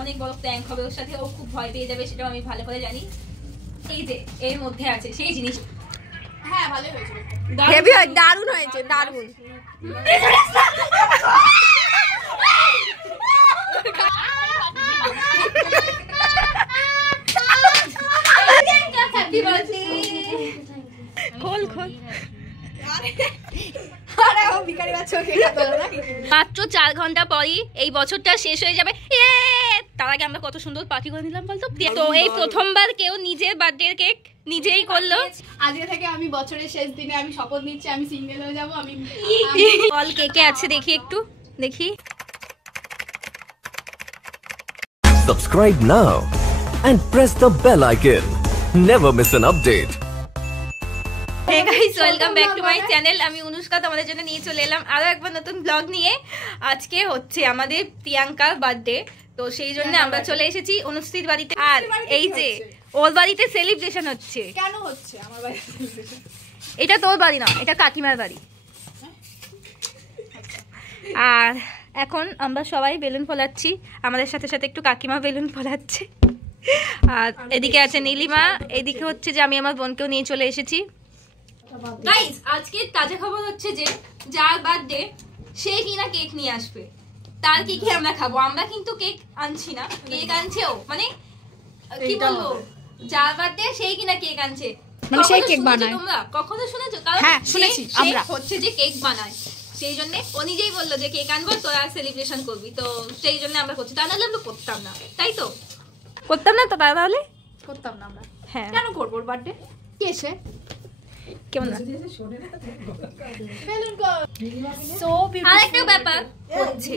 অনেক বড় প্র্যাঙ্ক হবে ওর সাথে, ও খুব ভয় পেয়ে যাবে, সেটাও আমি ভালো করে জানি। এই যে এর মধ্যে আছে সেই জিনিস। হ্যাঁ ভালোই হয়েছে, দারুণ হয়েছে, দারুণ। খোল খোল। মাত্র 4 ঘন্টা পরই এই বছরটা শেষ হয়ে যাবে। তার আগে আমরা কত সুন্দর পার্টি করে নিলাম বলতো। তো এই প্রথমবার কেউ নিজের বার্থডে কেক নিজেই করলো। আজকে থেকে আমি বছরের শেষ দিনে আমি শপথ নিচ্ছি আমি সিঙ্গেল হয়ে যাবো। আমি অল কেকে আছে, দেখি একটু দেখি। Subscribe now and press the bell icon. Never miss an update. Hey guys, welcome back to my channel. আমি অনুষ্কা তোমাদের জন্য নিয়ে চলে এলাম আরো একবার নতুন ব্লগ নিয়ে। আজকে হচ্ছে আমাদের প্রিয়াঙ্কার বার্থডে, তো সেই জন্য আমরা চলে এসেছি অনুষ্ঠির বাড়িতে। আর এই যে ওর বাড়িতে সেলিব্রেশন হচ্ছে। কেন হচ্ছে আমার বাড়িতে? এটা তোর বাড়ি না, এটা কাকিমার বাড়ি। আর এখন আমরা সবাই বেলুন ফোলাচ্ছি, আমাদের সাথে সাথে একটু কাকিমা বেলুন ফোলাচ্ছে। আর এদিকে আছে নীলিমা, এদিকে হচ্ছে যে আমি আমার বোনকেও নিয়ে চলে এসেছি। গাইস, আজকে তাজা খবর হচ্ছে যে যার বার্থডে সে কিনা কেক নিয়ে আসবে, তার কেকই আমরা খাবো। আমরা কিন্তু কেক আনছি না, কেক আনছে ও। মানে কি বলবো, যার বার্থডে সেই কিনা কেক আনছে, মানে সেই কেক বানায়। তোমরা কখনো শুনেছো? কারণ হ্যাঁ শুনেছি আমরা, হচ্ছে যে কেক বানায়, সেই জন্য ও নিজেই বললো যে কেক আনবো, তোরা সেলিব্রেশন করবি, তো সেই জন্য আমরা করছি। তা নাহলে আমরা করতাম না, তাই তো? করতাম না তো, তাহলে করতাম না আমরা। হ্যাঁ, কেন করবো বার্থডে? কি এসে কেমন না? সো আরেকটা ব্যাপার হচ্ছে,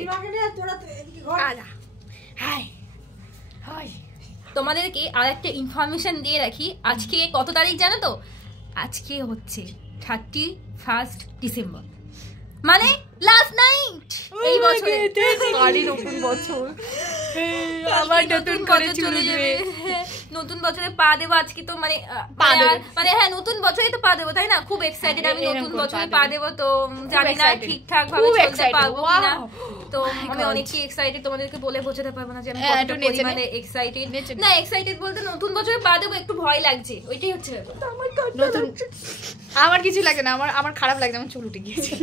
তোমাদেরকে আরেকটা ইনফরমেশন দিয়ে রাখি। আজকে কত তারিখ জানো তো? আজকে হচ্ছে 31 ডিসেম্বর, মানে লাস্ট নাইট এই বছরে। নতুন বছর আবার নতুন করে চলে যাবে। নতুন বছরে পা দেবো আজকে, তো মানে হ্যাঁ নতুন বছরে তো পা দেবো, তাই না? খুব এক্সাইটেড আমি নতুন বছরে পা দেবো, তো জানি না ঠিকঠাক ভাবে চলতে পারবো কিনা। তো আমি অনেকই এক্সাইটেড, তোমাদেরকে বলে বোঝাতে পারবো না যে আমি কতটা পরিমাণে এক্সাইটেড। না এক্সাইটেড বলতে নতুন বছরে পা দেবো একটু ভয় লাগছে, ওইটাই হচ্ছে ব্যাপার। নতুন আমার কিছু লাগে না, আমার খারাপ লাগছে, আমার চুল উঠে গিয়েছে।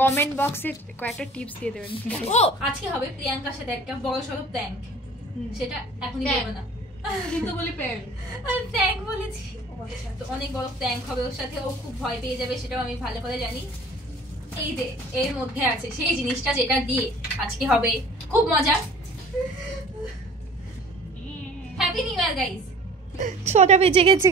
কমেন্ট বক্সে কয়েকটা টিপস দিয়ে দেবেন। ও আজকে হবে প্রিয়াঙ্কার সাথে একটা বড় সড়ো প্র্যাঙ্ক, সেটা এখনই বলবো না, কিন্তু বলি প্র্যাঙ্ক। আমি প্র্যাঙ্ক বলেছি, তো অনেক বড় প্র্যাঙ্ক হবে ওর সাথে, ও খুব ভয় পেয়ে যাবে, সেটাও আমি ভালো করে জানি। এই যে এর মধ্যে আছে সেই জিনিসটা যেটা দিয়ে আজকে হবে খুব মজা। Happy new year guys. 6টা বেজে গেছে,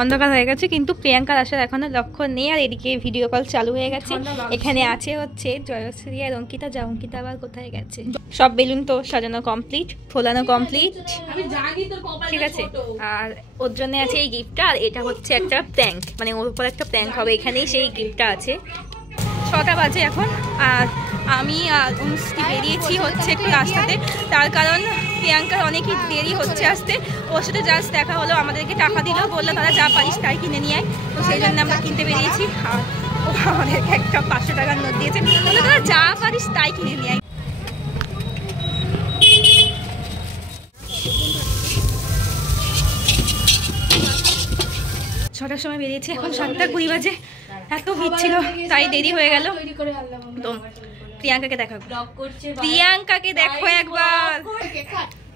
অন্ধকার হয়ে গেছে, কিন্তু প্রিয়াঙ্কার আসার এখনো লক্ষ্য নেই। আর এদিকে ভিডিও কল চালু হয়ে গেছে। এখানে আছে হচ্ছে জয়শ্রী আর অঙ্কিতা। যা অঙ্কিতা আবার কোথায় গেছে? সব বেলুন তো সাজানো কমপ্লিট, ফোলানো কমপ্লিট, ঠিক আছে। আর ওর জন্য আছে এই গিফটটা, আর এটা হচ্ছে একটা প্র্যাঙ্ক, মানে ওর উপর একটা প্র্যাঙ্ক হবে, এখানেই সেই গিফটটা আছে। 6টা বাজে এখন, আর আমি অনুষ্ঠি বেরিয়েছি হচ্ছে একটু রাস্তাতে, তার কারণ প্রিয়াঙ্কার অনেকই দেরি হচ্ছে আসতে। ওর সাথে জাস্ট দেখা হলো, আমাদেরকে টাকা দিল, বললো তারা যা পারিস তাই কিনে নিয়ে আয়, তো সেই জন্য আমরা কিনতে বেরিয়েছি। আর ও আমাদেরকে একটা 500 টাকার নোট দিয়েছে, বললো তারা যা পারিস তাই কিনে নিয়ে আয়। ছটার সময় বেরিয়েছি, এখন 7:20 বাজে। এত ভিড় ছিল তাই দেরি হয়ে গেল। তো প্রিয়াঙ্কাকে দেখো, প্রিয়াঙ্কাকে দেখো একবার।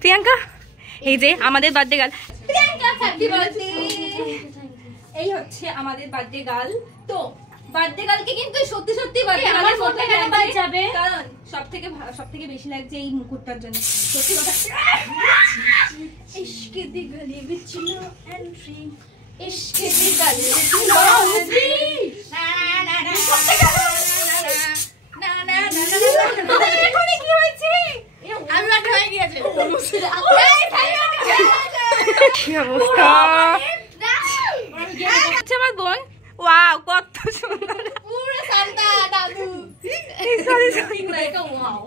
প্রিয়াঙ্কা এই যে আমাদের বার্থডে গার্ল, এই হচ্ছে আমাদের বার্থডে গার্ল। তো বার্থডে গার্লকে কিন্তু সত্যি সত্যি বার্থডে গার্লের মতো যাবে, কারণ সবথেকে বেশি লাগছে এই মুকুটটার জন্য। সত্যি কথা, ইশকে দি গলি বিচ নো এন্ট্রি, ইশকে দি গলি বিচ নো এন্ট্রি, না না না না না না না। এখানে কি হয়েছে? আমি বার্থডে হয়ে গিয়েছে। কি অবস্থা? আচ্ছা আমার বোন, ওয়াও কত সুন্দর, পুরো সান্তা দাদু। Sorry sorry, like a wow,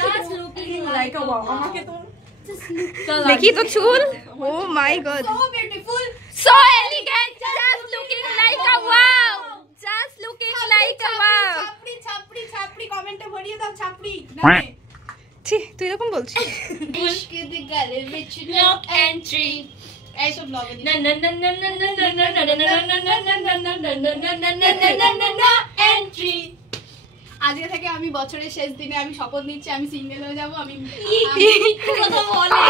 just looking like a wow. আমাকে তো দেখি তো চুল, oh my god, so beautiful, so elegant, just looking like a wow, just looking like a wow. ছাপড়ি ছাপড়ি ছাপড়ি কমেন্টে ভরিয়ে দাও। ছাপড়ি নামে ছি তুই এরকম বলছিস ইশকে দি গালে বিচ নো এন্ট্রি এইসব ব্লগে না না না না না না না না না না না না এন্ট্রি আজকে থেকে আমি বছরের শেষ দিনে আমি শপথ নিচ্ছি আমি সিঙ্গেল হয়ে যাব আমি কথা বলে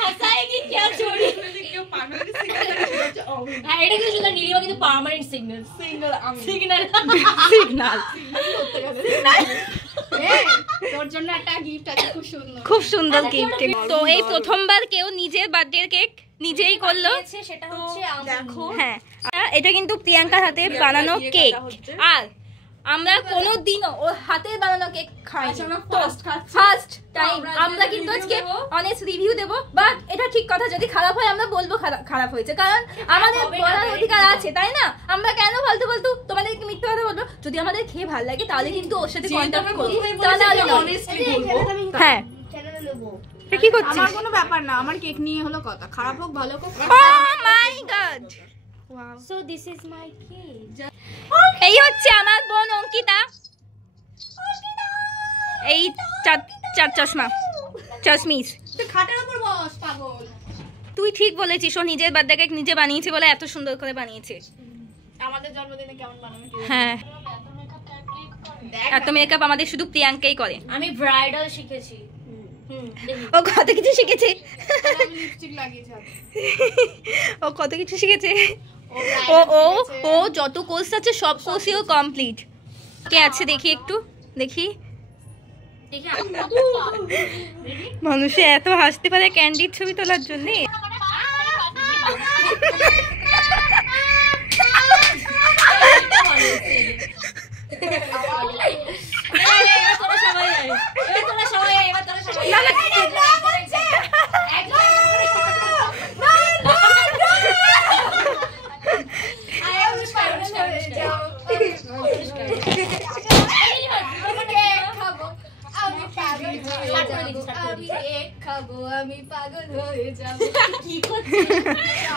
হাসায়েগি কি চোরি কেউ পার্মানেন্ট সিঙ্গেল হ্যাঁ এটা কি শুধু নীলিমা কিন্তু পার্মানেন্ট সিঙ্গেল আমি সিগন্যাল তোর জন্য একটা গিফট আছে খুব সুন্দর গিফট। তো এই প্রথমবার কেউ নিজের বার্থডে কেক নিজেই করলো, সেটা হচ্ছে দেখো। হ্যাঁ এটা কিন্তু প্রিয়াঙ্কার হাতে বানানো কেক, আর আমরা কোনোদিনও ওর হাতে বানানো কেক খাই ফার্স্ট টাইম। আমরা কিন্তু আজকে অনেস্ট রিভিউ দেব, বাট এটা ঠিক কথা, যদি খারাপ হয় আমরা বলবো খারাপ হয়েছে, কারণ আমাদের বলার অধিকার আছে, তাই না? আমরা কেন ফালতু তোমাদেরকে মিথ্যা কথা বলবো? যদি আমাদের খেয়ে ভালো লাগে তাহলে কিন্তু ওর সাথে কন্টাক্ট করবো, তাহলে হ্যাঁ কি করছিস? আমার কোনো ব্যাপার না, আমার কেক নিয়ে হলো কথা, খারাপ হোক ভালো হোক। Oh my god, so this is my cake. এই হচ্ছে আমার বোন অঙ্কিতা, এই চার চশমিস। তুই খাটের উপর বস পাগল। তুই ঠিক বলেছিস, ও নিজের বার্থডে কেক নিজে বানিয়েছে বলে এত সুন্দর করে বানিয়েছে। আমাদের জন্মদিনে কেমন বানাবে? হ্যাঁ এত মেকআপ আমাদের শুধু প্রিয়াঙ্কাই করে। আমি ব্রাইডাল শিখেছি। ও কত কিছু শিখেছে, আমি লিপস্টিক লাগিয়েছি। ও কত কিছু শিখেছে। ও ও ও যত কোর্স আছে সব কোর্সই ও কমপ্লিট। কে আছে দেখি, একটু দেখি। মানুষে এত হাসতে পারে ক্যান্ডিড ছবি তোলার জন্য।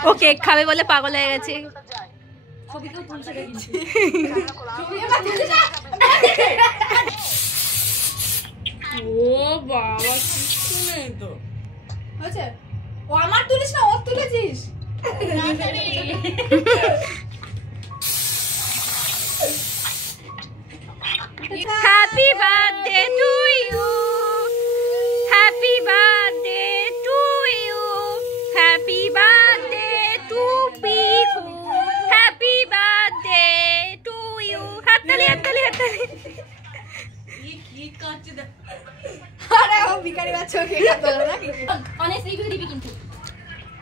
ও কেক খাবে বলে পাগল হয়ে গেছে। ও বাবা কিছু নেই তো আচ্ছা, ও আমার তুলিস না, ওর তুলেছিস। Happy birthday to you, happy birthday to you, happy birthday to Piku, happy birthday to you. হাততালি হাততালি হাততালি। আরে ও ভিখারি বাচ্চা কেক তোলা নাকি? অনেস্ট রিভিউ দিবি কিন্তু।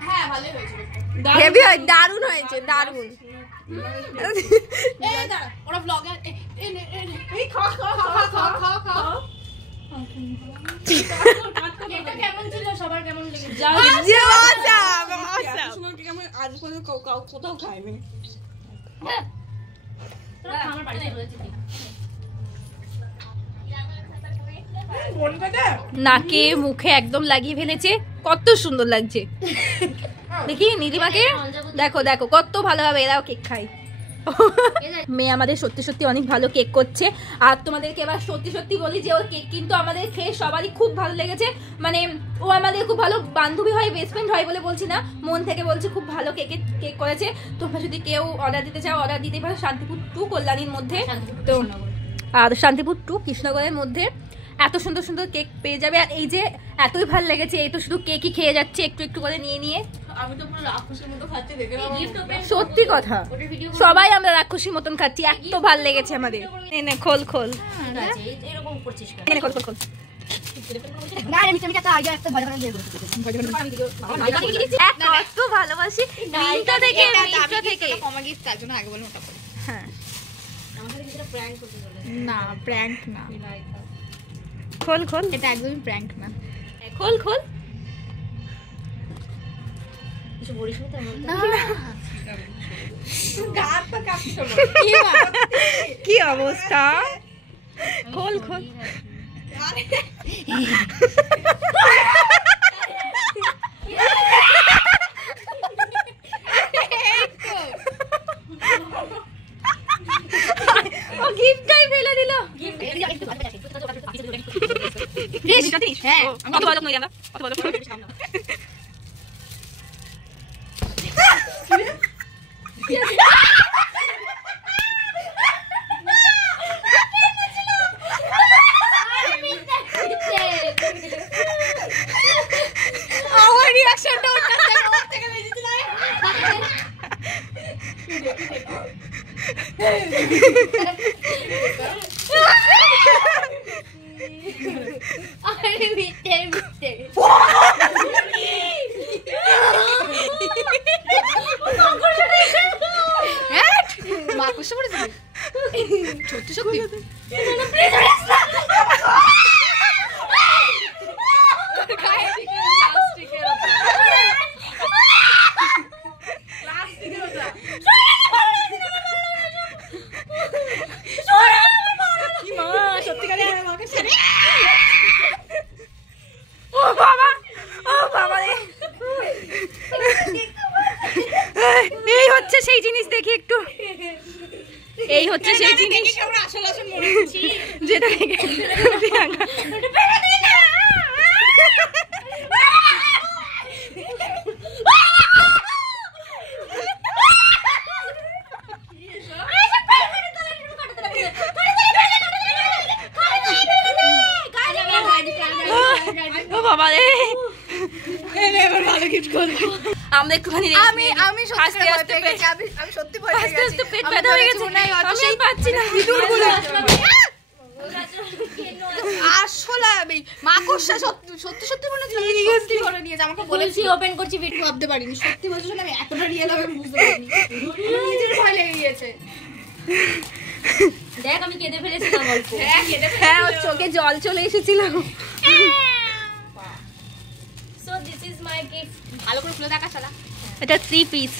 হ্যাঁ ভালোই হয়েছে, হেভি হয়, দারুণ হয়েছে, দারুণ। এই দাঁড়া, ওরা ব্লগার। এই খা খা খা খা খা খা। এটা কেমন ছিল, সবার কেমন লেগেছে? আজ পর্যন্ত কোথাও খাইনি। আমার বাড়িতে বলেছি নাকে মুখে একদম লাগিয়ে ফেলেছে, কত সুন্দর লাগছে। দেখি নীলিমাকে, দেখো দেখো কত ভালোভাবে এরাও কেক খায়। মেয়ে আমাদের সত্যি সত্যি অনেক ভালো কেক করছে। আর তোমাদেরকে এবার সত্যি সত্যি বলি যে ওর কেক কিন্তু আমাদের খেয়ে সবারই খুব ভালো লেগেছে। মানে ও আমাদের খুব ভালো বান্ধবী হয়, বেস্ট ফ্রেন্ড হয় বলে বলছি না, মন থেকে বলছি খুব ভালো কেক করেছে। তোমরা যদি কেউ অর্ডার দিতে চাও অর্ডার দিতে পারো শান্তিপুর 2 কল্যাণীর মধ্যে, তো আর শান্তিপুর 2 কৃষ্ণগড়ের মধ্যে এত সুন্দর সুন্দর কেক পেয়ে যাবে। আর এই যে এতই ভালো লেগেছে, এই তো শুধু কেকই খেয়ে যাচ্ছে একটু একটু করে নিয়ে নিয়ে। আমি তো পুরো রাক্ষসের মতো খাচ্ছি, দেখে সত্যি কথা, সবাই আমরা রাক্ষসীর মতন খাচ্ছি, এত ভালো লেগেছে আমাদের। নে খোল খোল, এরকম করছিস কেন? নে খোল খোল খোল। কত ভালোবাসি মিন্টা থেকে, মিন্টা থেকে। কমা গিফট তার জন্য আগে বলে ওটা করি। হ্যাঁ না প্র্যাঙ্ক না, খোল খোল, এটা একদমই প্র্যাঙ্ক না। খোল খোল। কি অবস্থা, খোল খোল। গিফটটাই ফেলে দিল। হ্যাঁ কত ভালো নই আমরা, কত ভালো। আমার রিঅ্যাকশনটা ওর থেকে বেশি ছিল। আরে মিথ্যে মিথ্যে মাকুশে পড়েছে সত্যি সত্যি এই হচ্ছে সেই জিনিস, দেখি একটু। এই হচ্ছে সেই জিনিস যেটা দেখে আমরা একটুখানি আমি সত্যি ভয় পেয়ে গেছি। পেট ব্যথা হয়ে গেছে, আমি পাচ্ছি না ভিতরগুলো। আসলে আমি মাকড়সা সত্যি সত্যি মনে হচ্ছে সত্যি করে নিয়েছে। আমাকে বলেছি ওপেন করছি, ভিডিও ভাবতে পারিনি। সত্যি বলছো না, আমি এতটা রিয়েল হবে বুঝতে পারিনি। নিজের ভয় লেগে গিয়েছে। দেখ আমি কেঁদে ফেলেছিলাম অল্প। হ্যাঁ ওর চোখে জল চলে এসেছিল। So this is my gift. ভালো করে খুলে দেখা শালা। এটা 3 পিস।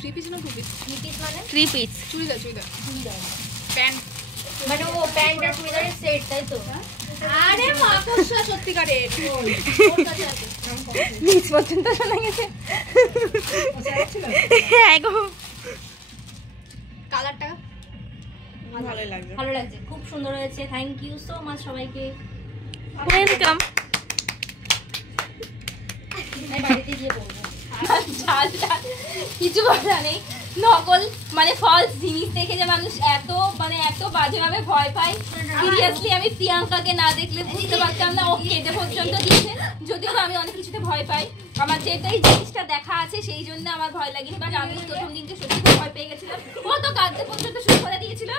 3 পিস না 2 পিস? 3 পিস মানে 3 পিস। চুড়িদার প্যান্ট মানে ও প্যান্ট আর চুড়িদারের সেট, তাই তো? আরে মাকড়সা সত্যিকারের। নিচ পর্যন্ত শোনা গেছে। হ্যাঁ গো। কালারটা ভালো লাগছে, খুব সুন্দর হয়েছে। থ্যাংক ইউ সো মাচ সবাইকে। ওয়েলকাম। আমি বাড়িতে গিয়ে বলবো। কিছু বলা নেই, নকল মানে ফলস জিনিস দেখে যে মানুষ এত বাজেভাবে ভয় পায়। সিরিয়াসলি আমি প্রিয়াঙ্কাকে না দেখলে বুঝতে পারতাম না ও কেঁদে পর্যন্ত দিয়েছে। যদিও আমি অনেক কিছুতে ভয় পাই, আমার যেটা এই জিনিসটা দেখা আছে সেই জন্য আমার ভয় লাগেনি। বাট আমি প্রথম দিনকে সত্যি ভয় পেয়ে গেছিলাম। ও তো কাঁদতে পর্যন্ত শুরু করে দিয়েছিল।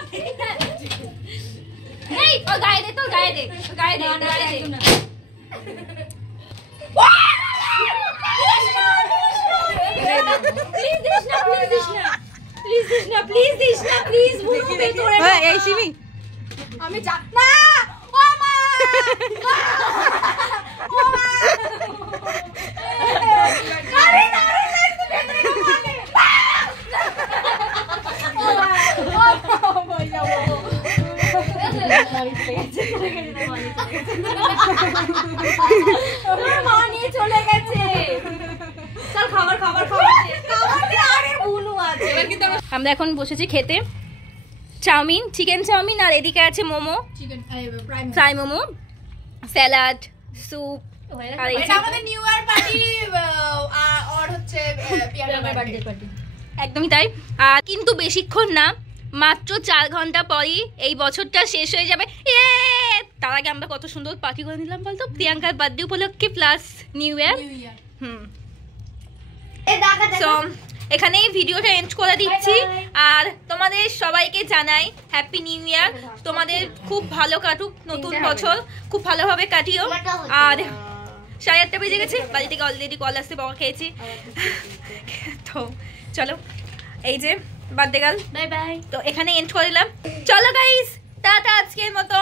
এই ও গায়ে দে, তো গায়ে দে, গায়ে দে, গায়ে দে। আমি যা না ও মা ও মা আরে না চলে গেছে। চল খাবার খাবার খাবার আরে বুনু আছে। আমরা এখন বসেছি খেতে চাউমিন, চিকেন চাউমিন, আর এদিকে আছে momo, chicken fry momo, salad, soup. আর এটা আমাদের নিউ ইয়ার পার্টি আর হচ্ছে পিয়ানোর বার্থডে পার্টি। একদমই তাই। আর কিন্তু বেশিক্ষণ না, মাত্র 4 ঘন্টা পরই এই বছরটা শেষ হয়ে যাবে। তার আগে আমরা কত সুন্দর পার্টি করে নিলাম বলতো, প্রিয়াঙ্কার বার্থডে উপলক্ষে প্লাস নিউ ইয়ার। সো এখানেই ভিডিওটা এন্ড করে দিচ্ছি। আর তোমাদের সবাইকে জানাই হ্যাপি নিউ ইয়ার। তোমাদের খুব ভালো কাটুক নতুন বছর, খুব ভালোভাবে কাটিও। আর 8:30 বেজে গেছে, বাড়ি থেকে অলরেডি কল আসতে, বাবা খেয়েছি। তো চলো, এই যে বার্থডে গার্ল, বাই বাই। তো এখানে এন্ড করে দিলাম। চলো গাইস, টাটা আজকের মতো।